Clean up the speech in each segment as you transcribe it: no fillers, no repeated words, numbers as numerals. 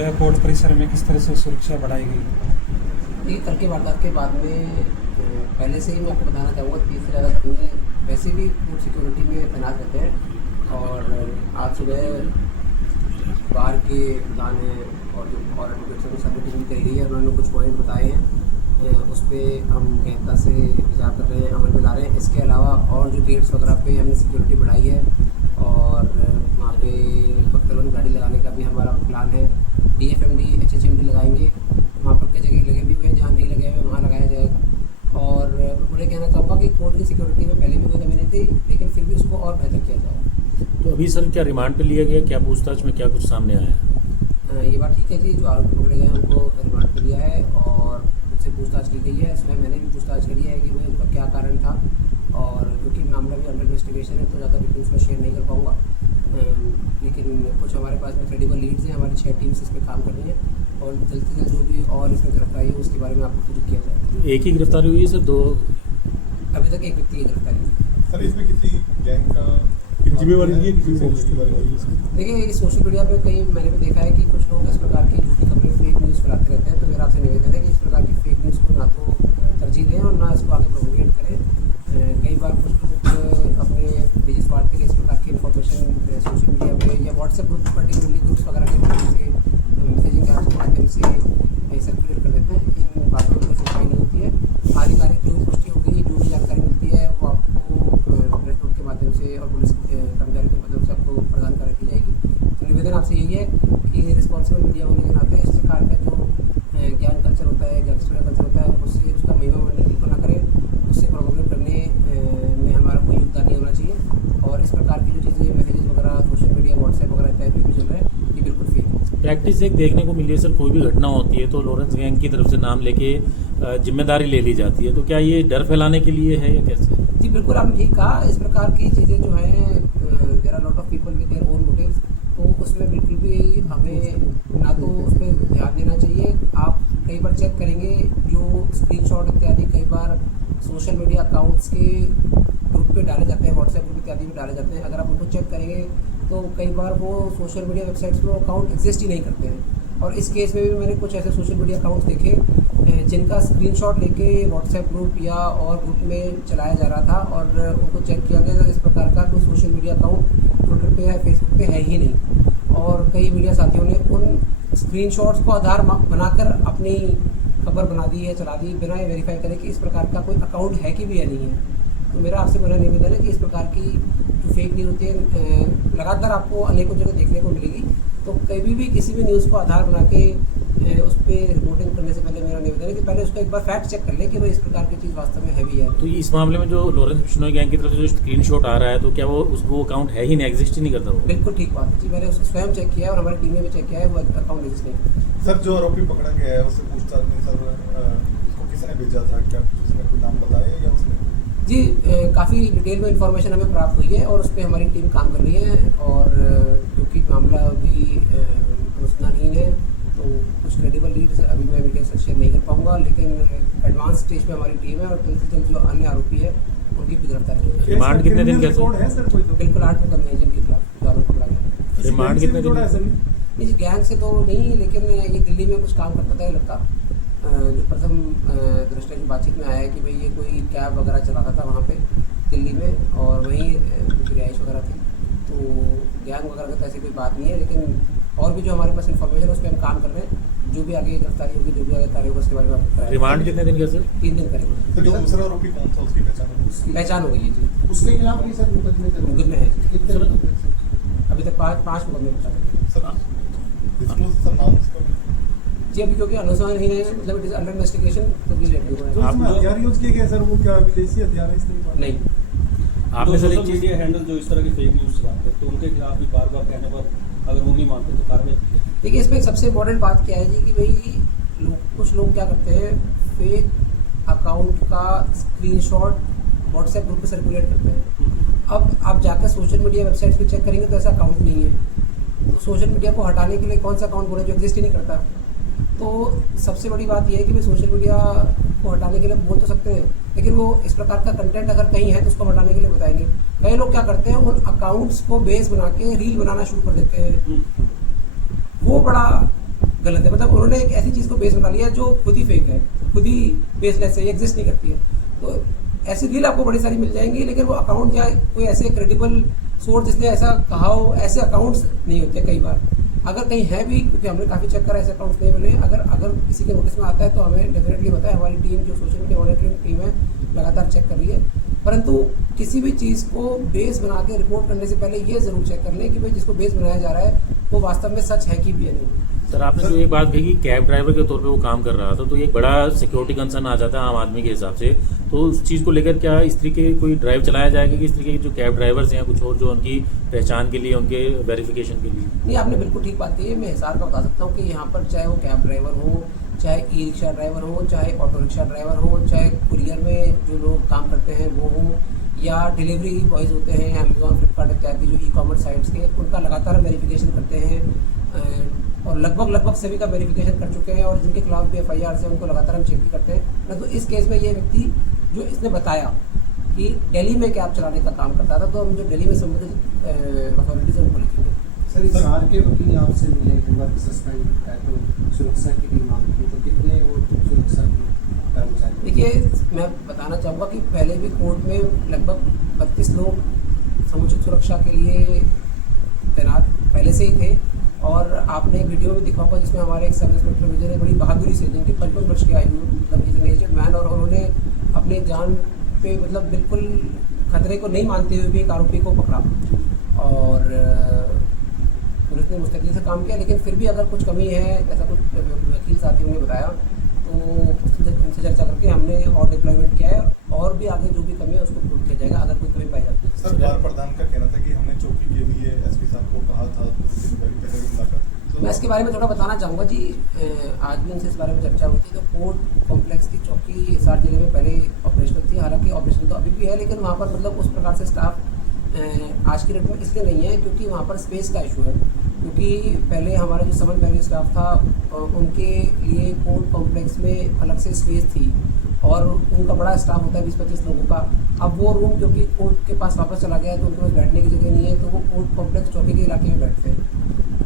Court परिसर में किस तरह से सुरक्षा बढ़ाई गई? देखिए, कल की वारदात के बाद में पहले से ही मैं आपको बताना चाहूँगा 30 से ज़्यादा कर्मी वैसे भी फूड सिक्योरिटी में तैनात रहते हैं। और आज सुबह बाहर के प्रधान हैं और जो और एडवोकेट्स हैं सब मीटिंग करी गई है। उन्होंने कुछ पॉइंट बताए हैं, उस पर हम गहनता से विचार कर रहे हैं, अमल में ला रहे हैं। इसके अलावा और जो गेट्स वगैरह पे हमने सिक्योरिटी बढ़ाई है और वहाँ पे बख्तरबंद गाड़ी लगाने का भी हमारा प्लान है। DFMD HHMD लगाएंगे, वहाँ पर कई जगह लगे भी हुए हैं, जहाँ नहीं लगे हुए वहाँ लगाया जाएगा। और मैं कहना चाहूँगा कि कोर्ट की सिक्योरिटी में पहले भी कोई कमी नहीं थी, लेकिन फिर भी उसको और बेहतर किया जाए। तो अभी सर क्या रिमांड पे लिया गया, क्या पूछताछ में क्या कुछ सामने आया है? ये बात ठीक है जी, जो आरोपी पकड़े गए हैं उनको रिमांड पर लिया है और उनसे पूछताछ की गई है। इसमें मैंने भी पूछताछ करी है कि भाई उनका क्या कारण था, और क्योंकि मामला भी अंडर इन्वेस्टिगेशन है तो ज़्यादा डिटेल्स में शेयर नहीं कर पाऊँगा। लेकिन कुछ हमारे पास में क्रेडिबल लीड्स हैं, हमारी 6 टीम्स इस पर काम कर रही हैं और जल्द से जल्द जो भी और इसमें गिरफ्तारी है उसके बारे में आपको सूचित किया जाएगा। एक ही गिरफ्तारी हुई है सर? दो अभी तक एक व्यक्ति की गिरफ्तारी हुई। सर, इसमें किसी गैंग का जिम्मेवारी नहीं है, किसी देखिए, इस सोशल मीडिया पे कई मैंने भी देखा है कि कुछ लोग इस प्रकार की झूठी खबरें, फेक न्यूज़ फैलाते रहते हैं। तो मेरा आपसे निवेदन है कि इस प्रकार की फेक न्यूज़ को ना तो तरजीह दें और ना इसको आगे प्रोपोगेट करें। कई बार कुछ लोग अपने निजी स्वार्थ के लिए इस प्रकार की इन्फॉर्मेशन सोशल मीडिया पे या व्हाट्सएप ग्रुप, पर्टिकुलरली ग्रुप्स वगैरह के माध्यम से, मैसेजिंग ऐप्स के माध्यम से सर्कुलेट कर देते हैं। इन बातों में कोई सच्चाई नहीं होती है। आधिकारिक जो पुष्टि होगी, जो भी जानकारी मिलती है वो आपको प्रेस नोट के माध्यम से और पुलिस कर्मचारियों के माध्यम से आपको प्रदान करा दी जाएगी। तो निवेदन आपसे यही है कि रिस्पॉन्सिबल मीडिया होने के नाते इस प्रकार का जो ज्ञान कल्चर होता है, गैंगस्टर का कल्चर होता है, उससे उसका महिमा मंडन बिल्कुल ना करें। उससे प्रोपोगेट करने में हमारा कोई योगदान नहीं होना चाहिए। और इस प्रकार की जो चीज़ें, मैसेजेस वगैरह सोशल मीडिया, व्हाट्सएप वगैरह इत्यादि भी चल रहा है, ये बिल्कुल फेक है। प्रैक्टिस एक देखने को मिली है सर, कोई भी घटना होती है तो लॉरेंस गैंग की तरफ से नाम लेके जिम्मेदारी ले ली जाती है। तो क्या ये डर फैलाने के लिए है या कैसे? जी बिल्कुल, आपने ठीक कहा। इस प्रकार की चीज़ें जो हैं, there are lot of people with their own motives, तो उसमें बिल्कुल भी हमें ना तो उस पर ध्यान देना चाहिए। आप कई बार चेक करेंगे जो स्क्रीनशॉट इत्यादि कई बार सोशल मीडिया अकाउंट्स के ग्रुप पे डाले जाते हैं, व्हाट्सएप ग्रुप इत्यादि में डाले जाते हैं। अगर आप उनको चेक करेंगे तो कई बार वो सोशल मीडिया वेबसाइट्स पर अकाउंट एग्जिस्ट ही नहीं करते हैं। और इस केस में भी मैंने कुछ ऐसे सोशल मीडिया अकाउंट्स देखे जिनका स्क्रीनशॉट लेके व्हाट्सएप ग्रुप या और ग्रुप में चलाया जा रहा था, और उनको चेक किया गया तो इस प्रकार का कोई सोशल मीडिया अकाउंट ट्विटर पे या फेसबुक पे है ही नहीं। और कई मीडिया साथियों ने उन स्क्रीनशॉट्स को आधार बनाकर अपनी खबर बना दी है, चला दी, बिना वेरीफाई करे कि इस प्रकार का कोई अकाउंट है कि भी या नहीं है। तो मेरा आपसे बड़ा निवेदन है कि इस प्रकार की जो फेक न्यूज़ होती है लगातार आपको अनेकों जगह देखने को मिलेगी। तो कभी भी किसी भी न्यूज़ को आधार बना के उस पर रिपोर्टिंग करने से पहले मेरा निवेदन है कि पहले उसका एक बार फैक्ट चेक कर ले कि भाई इस प्रकार की चीज़ वास्तव में है भी है। तो इस मामले में जो लॉरेंस बिश्नोई गैंग की तरफ से जो स्क्रीनशॉट आ रहा है, तो क्या वो अकाउंट है ही नहीं, एग्जिस्ट ही नहीं करता वो? बिल्कुल ठीक बात है जी, मैंने उसको स्वयं चेक किया है और हमारी टीम ने भी चेक किया है, वो अकाउंट एग्जिस्ट नहीं करता। सर, जो आरोपी पकड़ा गया है उससे पूछताछ में सर उसको किसने भेजा था, क्या उसने कोई नाम बताया या उसने? जी काफ़ी डिटेल में इंफॉर्मेशन हमें प्राप्त हुई है और उस पर हमारी टीम काम कर रही है। और क्योंकि मामला अभी अनुसंधानहीन है तो कुछ क्रेडिबल लीड्स अभी मैं मीडिया से शेयर नहीं कर पाऊंगा, लेकिन एडवांस स्टेज पे हमारी टीम है और जल्द से जल्द जो अन्य आरोपी है उनकी भी गिरफ्तारी होगी। रिमांड कितने दिन का है सर? कोई तो बिल्कुल 8 मुकदमे हैं जिनके खिलाफ आरोप पकड़ा गया। रिमांड कितने दिन? इस गैंग से तो नहीं, लेकिन ये दिल्ली में कुछ काम करता था ये लड़का। जो प्रथम दृष्टया की बातचीत में आया है कि भाई ये कोई कैब वगैरह चलाता था वहाँ पे दिल्ली में, और वहीं उनकी रिहाइश वगैरह थी। तो गैंग वगैरह का तो ऐसी कोई बात नहीं है, लेकिन और भी जो हमारे पास इन्फॉर्मेशन है उस पर हम काम कर रहे हैं। जो भी आगे गिरफ्तारी होगी, जो भी आगे कार्य होगा उसके बारे में आपको कराएंगे। रिमांड कितने दिन का सर? 3 दिन करेंगे। तो जो दूसरा आरोपी कौन था, उसकी पहचान हो गई है जी, उसके खिलाफ भी सर मुकदमे है जी। कितने अभी तक 5 मुकदमे पकड़े सर? डिस्क्लोज सर नाम उसका जी। अभी क्योंकि अनुसंधान ही है, मतलब इट इज अंडर इन्वेस्टिगेशन, तो वी लेट यू जो नो। इसमें हथियार यूज किए गए सर, वो क्या विदेशी हथियार है? इस तरह नहीं, आपने सर एक सोशल चीज मीडिया हैंडल जो इस तरह की फेक न्यूज़ चलाते हैं तो उनके खिलाफ भी बार बार कहने पर अगर वो नहीं मानते तो कार्रवाई की जाए। देखिए इसमें सबसे इम्पोर्टेंट बात क्या है जी कि भाई कुछ लोग क्या करते हैं, फेक अकाउंट का स्क्रीनशॉट व्हाट्सएप ग्रुप पे सर्कुलेट करते हैं। अब आप जाकर सोशल मीडिया वेबसाइट्स पे चेक करेंगे तो ऐसा अकाउंट नहीं है। तो सोशल मीडिया को हटाने के लिए कौन सा अकाउंट बोले जो एग्जिस्ट ही नहीं करता। तो सबसे बड़ी बात यह है कि भाई सोशल मीडिया को हटाने के लिए बोल तो सकते हैं, लेकिन वो इस प्रकार का कंटेंट अगर कहीं है तो उसको हटाने के लिए बताएंगे। कई लोग क्या करते हैं, उन अकाउंट्स को बेस बना के रील बनाना शुरू कर देते हैं। वो बड़ा गलत है। मतलब उन्होंने एक ऐसी चीज़ को बेस बना लिया जो खुद ही फेक है, खुद ही बेसलेस है, एग्जिस्ट नहीं करती है। तो ऐसी रील आपको बड़ी सारी मिल जाएंगी, लेकिन वो अकाउंट या कोई ऐसे क्रेडिबल सोर्स जिसने ऐसा कहा हो, ऐसे अकाउंट्स नहीं होते कई बार। अगर कहीं है भी, क्योंकि हमने काफ़ी चेक करा, ऐसे अकाउंट्स नहीं बने। अगर किसी के नोटिस में आता है तो हमें डेफिनेटली बताए। हमारी टीम जो सोशल मीडिया मॉनिटरिंग टीम है लगातार चेक कर रही है। परंतु किसी भी चीज़ को बेस बना के रिपोर्ट करने से पहले ये ज़रूर चेक कर लें कि भाई जिसको बेस बनाया जा रहा है वो वास्तव में सच है कि भी है नहीं। सर आपने जो एक बात कही कि कैब ड्राइवर के तौर पे वो काम कर रहा था, तो एक बड़ा सिक्योरिटी कंसर्न आ जाता है आम आदमी के हिसाब से। तो उस चीज़ को लेकर क्या इस तरीके की कोई ड्राइव चलाया जाएगा कि इस तरीके के जो कैब ड्राइवर्स हैं कुछ और जो उनकी पहचान के लिए, उनके वेरिफिकेशन के लिए? नहीं, आपने बिल्कुल ठीक बात कही है। मैं हिसार का बता सकता हूँ कि यहाँ पर चाहे वो कैब ड्राइवर हो, चाहे ई रिक्शा ड्राइवर हो, चाहे ऑटो रिक्शा ड्राइवर हो, चाहे कुरियर में जो लोग काम करते हैं वो हो, या डिलीवरी बॉयज़ होते हैं अमेजॉन, फ्लिपकार्ट इत्यादि जो ई कॉमर्स साइट्स के, उनका लगातार वेरिफिकेशन करते हैं और लगभग सभी का वेरिफिकेशन कर चुके हैं। और जिनके खिलाफ भी FIR है उनको लगातार हम चेक भी करते हैं। तो इस केस में ये व्यक्ति जो इसने बताया कि दिल्ली में कैब चलाने का काम करता था, तो हम जो दिल्ली में संबंधित अथॉरिटीज हैं उनको लिखेंगे। सर इस हार के वकील आपसे मिले, वर्क सस्पेंड है तो सुरक्षा की भी मांग की, तो कितने वो सुरक्षा कर्मचारी? देखिए, मैं बताना चाहूँगा कि पहले भी कोर्ट में लगभग 32 लोग समुचित सुरक्षा के लिए तैनात पहले से ही थे। और आपने एक वीडियो में दिखा होगा जिसमें हमारे एक सब इंस्पेक्टर विजय ने बड़ी बहादुरी से, जिनकी 55 वर्ष की आयु, मतलब इज एन एज्ड मैन, और उन्होंने अपनी जान पे मतलब बिल्कुल खतरे को नहीं मानते हुए भी एक आरोपी को पकड़ा और पुलिस ने मुस्तैदी से काम किया। लेकिन फिर भी अगर कुछ कमी है, ऐसा कुछ वकील साथियों ने बताया, तो उनसे चर्चा करके हमने और डिप्लॉयमेंट किया है और भी आगे जो भी कमी है उसको पूर्ण किया जाएगा अगर कोई कमी पाई जाती है। सर बार प्रधान का कहना था कि हमने चौकी के लिए एसपी साहब को कहा था, पहले भी मुलाकात। मैं इसके बारे में थोड़ा बताना चाहूँगा जी। आज भी उनसे इस बारे में चर्चा हुई थी। तो कोर्ट कॉम्प्लेक्स की चौकी हिसार जिले में पहले ऑपरेशनल थी, हालांकि ऑपरेशनल तो अभी भी है, लेकिन वहाँ पर मतलब उस प्रकार से स्टाफ आज की डेट में इसलिए नहीं है क्योंकि वहाँ पर स्पेस का इशू है। क्योंकि पहले हमारा जो समन बैरियर स्टाफ था उनके लिए कोर्ट कॉम्प्लेक्स में अलग से स्पेस थी और उनका बड़ा स्टाफ होता है 20-25 लोगों का। अब वो रूम क्योंकि कोर्ट के पास वापस चला गया है तो उनके पास बैठने की जगह नहीं है, तो वो कोर्ट कॉम्प्लेक्स चौकी के इलाके में बैठते हैं।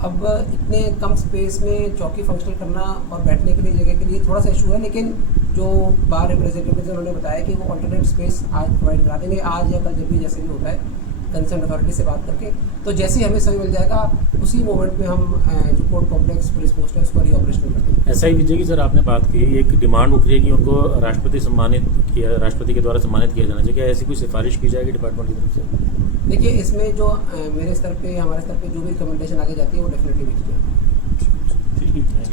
अब इतने कम स्पेस में चौकी फंक्शनल करना और बैठने के लिए जगह के लिए थोड़ा सा इशू है, लेकिन जो बार रिप्रेजेंटेटिव उन्होंने बताया कि वो ऑल्टरनेट स्पेस आज प्रोवाइड करा देंगे, आज या कल जब भी जैसे भी होता है कंसर्न अथॉरिटी से बात करके। तो जैसे ही हमें समय मिल जाएगा उसी मोमेंट में हम जो कोर्ट कॉम्प्लेक्स पुलिस पोस्ट है उसको रीऑपरेशनल कर देंगे। ऐसा ही विजय की सर आपने बात की, एक डिमांड उठ रही है कि उनको राष्ट्रपति के द्वारा सम्मानित किया जाना चाहिए। क्या ऐसी कोई सिफारिश की जाएगी डिपार्टमेंट की तरफ से? देखिए, इसमें जो मेरे स्तर पे, हमारे स्तर पे जो भी रिकमेंडेशन आगे जाती है वो डेफिनेटली भेजी जाएगी। ठीक है।